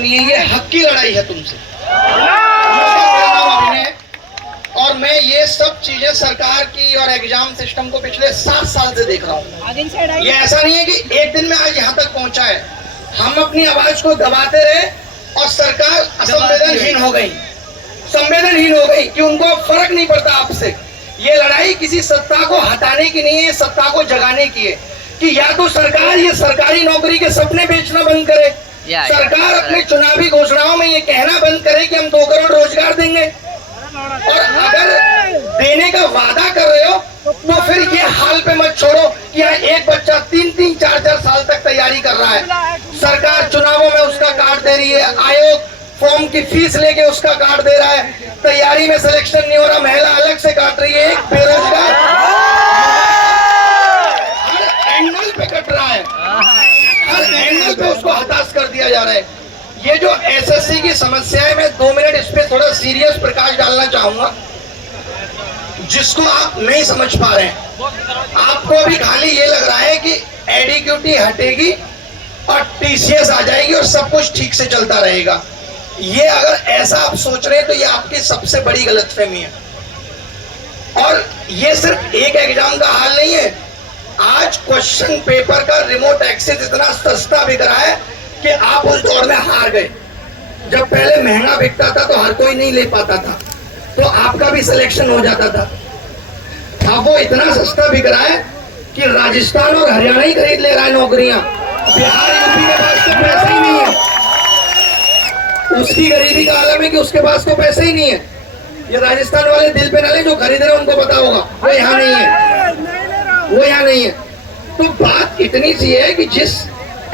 करनी है, ये हक की लड़ाई है तुमसे। और मैं ये सब चीजें सरकार की और एग्जाम सिस्टम को पिछले 7 साल से देख रहा हूँ। ये ऐसा नहीं है कि एक दिन में आज यहाँ तक पहुंचा है। हम अपनी आवाज को दबाते रहे और सरकार संवेदनहीन हो गई कि उनको फर्क नहीं पड़ता आपसे। ये लड़ाई किसी सत्ता को हटाने की नहीं है, सत्ता को जगाने की है कि या तो सरकार ये सरकारी नौकरी के सपने बेचना बंद करे, सरकार अपने चुनावी घोषणाओं में ये कहना बंद करे कि हम 2 करोड़ रोजगार देंगे, और अगर देने का वादा कर रहे हो तो फिर ये हाल पे मत छोड़ो कि एक बच्चा 3-3, 4-4 साल तक तैयारी कर रहा है, सरकार चुनावों में उसका काट दे रही है, आयोग फॉर्म की फीस लेके उसका काट दे रहा है, तैयारी में सिलेक्शन नहीं हो रहा, महिला अलग से काट रही है, एक बेरोजगार हर एंगल पे कट रहा है, हर एंगल पे उसको हताश कर दिया जा रहा है। ये जो एसएससी की समस्या है, मैं 2 मिनट इस पे थोड़ा सीरियस प्रकाश डालना चाहूंगा, जिसको आप नहीं समझ पा रहे हैं। आपको अभी खाली ये लग रहा है कि एडिक्यूटी हटेगी और टीसीएस आ जाएगी और सब कुछ ठीक से चलता रहेगा। ये अगर ऐसा आप सोच रहे हैं तो ये आपकी सबसे बड़ी गलतफहमी है। और ये सिर्फ एक एग्जाम का हाल नहीं है। आज क्वेश्चन पेपर का रिमोट एक्सेस इतना सस्ता बिक रहा है कि आप उस दौड़ में हार गए। जब पहले महंगा बिकता था तो हर कोई नहीं ले पाता था, तो आपका भी सिलेक्शन हो जाता था। अब वो इतना सस्ता बिक रहा है कि राजस्थान और हरियाणा ही खरीद ले रहा है नौकरियां। बिहार यूपी के पास तो पैसे ही नहीं है। उसकी गरीबी का आलम है कि उसके पास तो पैसे ही नहीं है। ये राजस्थान वाले दिल पे न ले, जो खरीद रहे उनको पता होगा, वो यहाँ नहीं है, वो यहाँ नहीं है। तो बात इतनी सी है कि जिस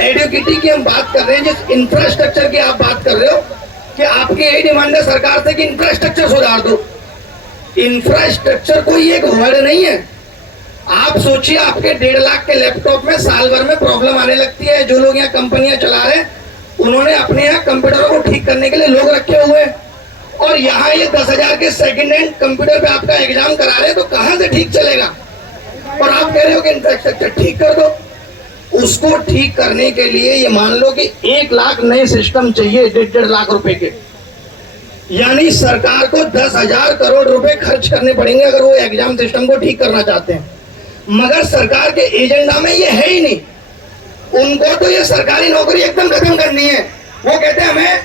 एडुकेटी की हम बात कर रहे हैं, जिस इंफ्रास्ट्रक्चर की आप बात कर रहे हो, कि आपकी यही डिमांड है सरकार से कि इंफ्रास्ट्रक्चर सुधार दो। इंफ्रास्ट्रक्चर कोई एक वर्ड नहीं है। आप सोचिए, आपके 1.5 लाख के लैपटॉप में साल भर में प्रॉब्लम आने लगती है। जो लोग यहाँ कंपनियां चला रहे हैं, उन्होंने अपने यहाँ कंप्यूटरों को ठीक करने के लिए लोग रखे हुए हैं, और यहाँ ये 10,000 के सेकेंड हैंड कंप्यूटर पे आपका एग्जाम करा रहे हैं, तो कहाँ से ठीक चलेगा? और आप कह रहे हो कि इंफ्रास्ट्रक्चर ठीक कर दो। उसको ठीक करने के लिए ये मान लो कि 1 लाख नए सिस्टम चाहिए 1.5 लाख रुपए के, यानी सरकार को 10,000 करोड़ रुपए खर्च करने पड़ेंगे अगर वो एग्जाम सिस्टम को ठीक करना चाहते हैं। मगर सरकार के एजेंडा में ये है ही नहीं। उनको तो ये सरकारी नौकरी एकदम खत्म करनी है। वो कहते हैं हमें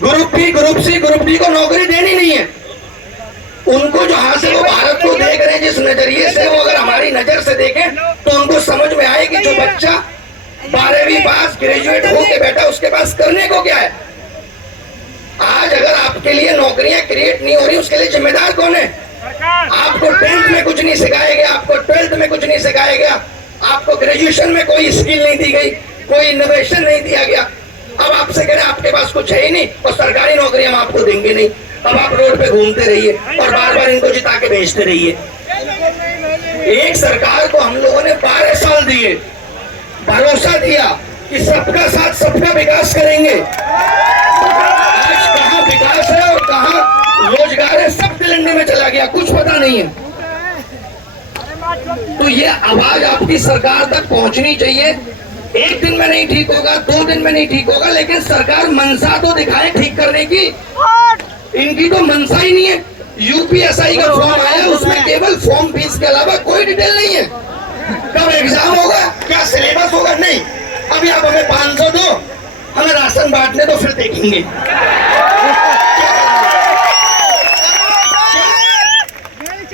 group B, group C, group D को नौकरी देनी नहीं है। उनको जहां से वो भारत को देख रहे हैं, जिस नजरिए से, वो अगर हमारी नजर से देखें तो उनको समझ में आए कि जो बच्चा 12वीं पास ग्रेजुएट होके बैठा, उसके पास करने को क्या है। आज अगर आपके लिए नौकरियां क्रिएट नहीं हो रही, उसके लिए जिम्मेदार कौन है? आपको 10th में कुछ नहीं सिखाया गया, आपको 12th में कुछ नहीं सिखाया गया, आपको ग्रेजुएशन में कोई स्किल नहीं दी गई, कोई इनोवेशन नहीं दिया गया। अब आपसे कह रहे हैं आपके पास कुछ है ही नहीं और सरकारी नौकरी हम आपको देंगे नहीं। अब आप रोड पे घूमते रहिए और बार बार इनको जिता के भेजते रहिए। एक सरकार को हम लोगों ने 12 साल दिए, भरोसा दिया कि सबका साथ सबका विकास करेंगे। आज कहाँ विकास है और कहाँ रोजगार है, सब तिलंडी में चला गया, कुछ पता नहीं है। तो ये आवाज आपकी सरकार तक पहुंचनी चाहिए। एक दिन में नहीं ठीक होगा, 2 दिन में नहीं ठीक होगा, लेकिन सरकार मनसा तो दिखाए ठीक करने की। इनकी तो मनसा ही नहीं है। यूपीएसआई का फॉर्म आया, उसमें केवल फॉर्म फीस के अलावा कोई डिटेल नहीं है। कब एग्जाम होगा, क्या सिलेबस होगा, नहीं। अभी आप हमें 500 दो, हमें राशन बांटने तो फिर देखेंगे।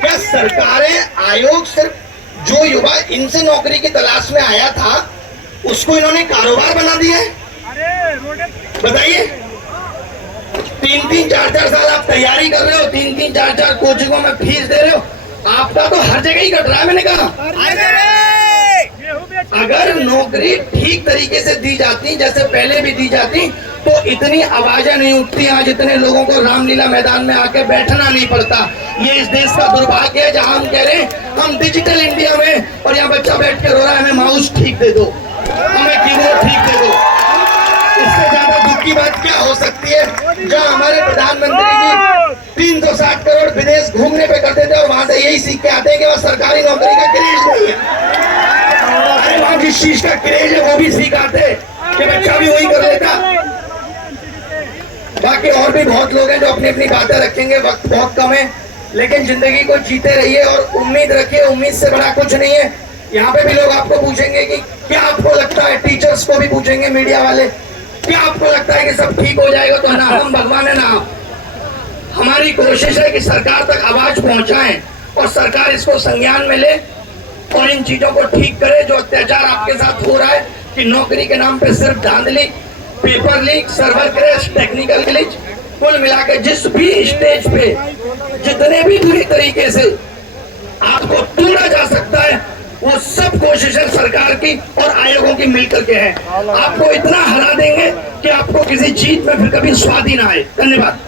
क्या सरकारें, आयोग सिर्फ जो युवा इनसे नौकरी की तलाश में आया था उसको इन्होंने कारोबार बना दिया है? बताइए, 3-3, 4-4 साल आप तैयारी कर रहे हो, 3-3, 4-4 कोचिंगों में फीस दे रहे हो, आपका तो हर जगह ही कट रहा है। मैंने कहा अगर नौकरी ठीक तरीके से दी जाती, जैसे पहले भी दी जाती, तो इतनी आवाजें नहीं उठती। आज इतने लोगों को रामलीला मैदान में आके बैठना नहीं पड़ता। ये इस देश का दुर्भाग्य है, जहां हम कह रहे हैं हम डिजिटल इंडिया में, और यहाँ बच्चा बैठ के रो रहा है हमें माउस ठीक दे दो, हमें कीबोर्ड ठीक दे दो। इससे ज्यादा दुख की बात क्या हो सकती है? जहाँ हमारे प्रधानमंत्री जी 360 करोड़ विदेश घूमने पे करते थे और वहां से यही सीख के आते हैं कि वह सरकारी नौकरी का क्रेज नहीं है। अरे वहां जिस चीज का क्रेज है वो भी सीख आते कि बच्चा भी वही कर लेता। बाकी और भी बहुत लोग हैं जो अपनी अपनी बातें रखेंगे, वक्त बहुत कम है, लेकिन जिंदगी को जीते रहिए और उम्मीद रखिए, उम्मीद से बड़ा कुछ नहीं है। यहाँ पे भी लोग आपको पूछेंगे कि क्या आपको लगता है, टीचर्स को भी पूछेंगे, मीडिया वाले, क्या आपको लगता है कि सब ठीक हो जाएगा? तो ना हम भगवान है ना आप। हमारी कोशिश है कि सरकार तक आवाज पहुंचाएं और सरकार इसको संज्ञान में ले और इन चीजों को ठीक करे। जो अत्याचार आपके साथ हो रहा है कि नौकरी के नाम पे सिर्फ धांधली, paper leak, server crash, technical glitch, कुल मिलाकर जिस भी स्टेज पे जितने भी बुरी तरीके से आपको तोड़ा जा सकता है, वो सब कोशिशें सरकार की और आयोगों की मिलकर के हैं। आपको इतना हरा देंगे कि आपको किसी जीत में फिर कभी स्वाद ही ना आए। धन्यवाद।